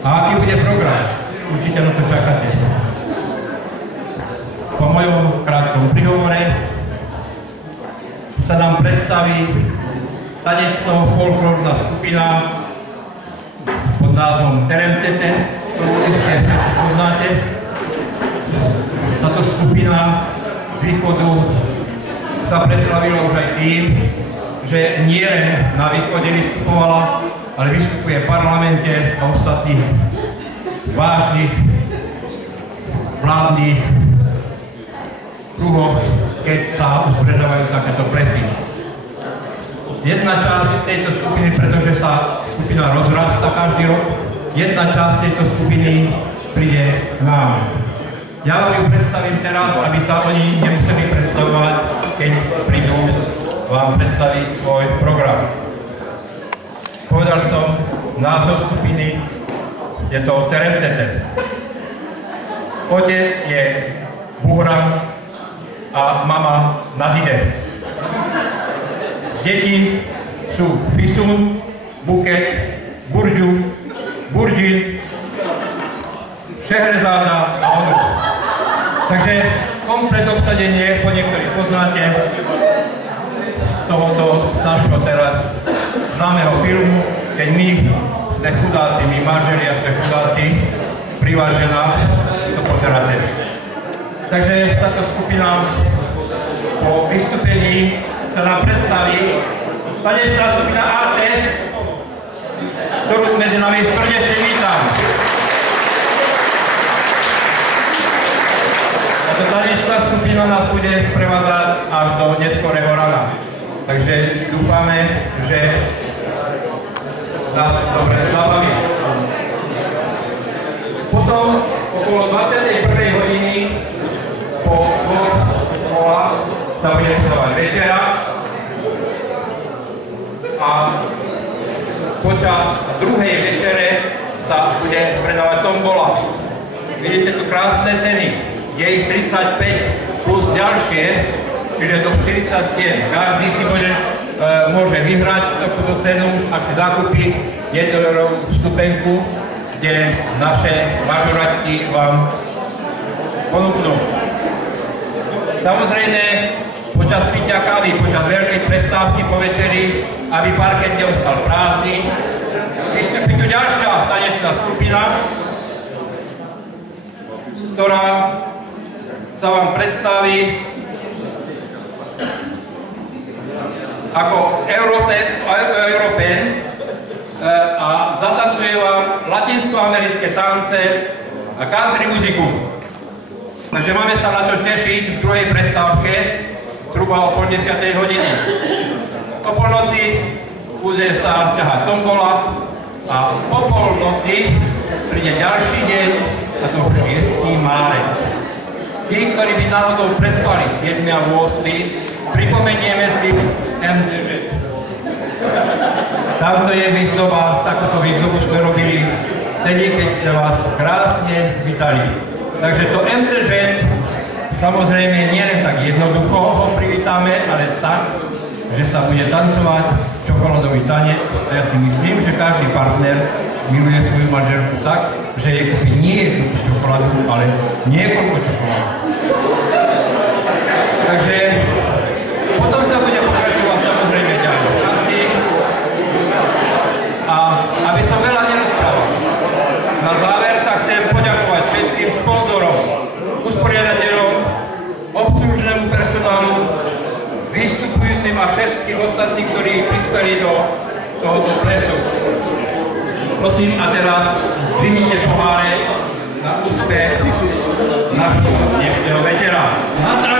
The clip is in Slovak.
A aký bude program? Určite na to čakáte. Po mojom krátkom príhovore sa nám predstaví tanečno-folklórna skupina pod názvom Teremtete, ktorú iste poznáte. Táto skupina z východu sa preslavila už aj tým, že nie len na východe vystupovala, ale vystupuje v parlamente a ostatných vážnych vládnych kruhoch, keď sa uspredávajú takéto presy. Jedna časť tejto skupiny, pretože sa skupina rozrastá každý rok, jedna časť tejto skupiny príde k nám. Ja vám ju predstavím teraz, aby sa oni nemuseli predstavovať, keď prídu vám predstaviť svoj program. Povedal som názov skupiny, je to Teremtete. Otec je Buhran a mama Nadide. Deti sú Fisun, Buket, Buržu, Buržin, Šehrezáda a Onur. Takže komplet obsadenie, po niektorých poznáte, z tohoto nášho teraz známeho filmu, keď my sme chudáci, my manželia sme chudáci, privážená, to pozeráte. Takže táto skupina po vystúpení sa nám predstaví tanečná skupina Artes, ktorú medzi nami srdečne vítam. Táto tanečná skupina nás bude sprevádzať až do neskorého rana. Takže dúfame, že nás dobre zabaví. Potom okolo 21. hodiny po dvoch školách sa bude podávať večera a počas druhej večere sa bude predávať tombola. Vidíte tu krásne ceny. Je ich 35 plus ďalšie, čiže do 40 cien. Každý si môže vyhrať takúto cenu, ak si zakúpi 1 eurovú vstupenku, kde naše mažoratky vám ponúknú. Samozrejme, počas pitia kávy, počas veľkej prestávky po večeri, aby parket neostal prázdny, vystupí tu ďalšia tanečná skupina, ktorá sa vám predstaví ako Európen a zatancuje vám latinsko-americké tance a country muziku. Takže máme sa na to tešiť v druhej prestávke, zhruba o 10:30 hodiny. O polnoci bude sa ťahať tombola a o polnoci príde ďalší deň, a to 6. márec. Tí, ktorí by náhodou prespali 7. a 8., pripomenieme si MDŽ. Tamto je výzdoba, takúto výzdobu sme robili vtedy, keď ste vás krásne vítali. Takže to MDŽ, samozrejme nie len tak jednoducho ho privítame, ale tak, že sa bude tancovať čokoládový tanec. A ja si myslím, že každý partner miluje svoju manželku tak, že jej kúpi nie jednu čokoládu, ale niekoľko čokolád. Takže potom sa bude pokračovať samozrejme ďalej v tanci. A aby som veľa nerozprával, na záver sa chcem poďakovať všetkým sponzorom, usporiadateľom, obslužnému personálu, vystupujúcim a všetkým ostatným, ktorí prispeli do tohoto plesu. Prosím, a teraz zdvihnite poháre na úspech našho dnešného večera. Na zdravie!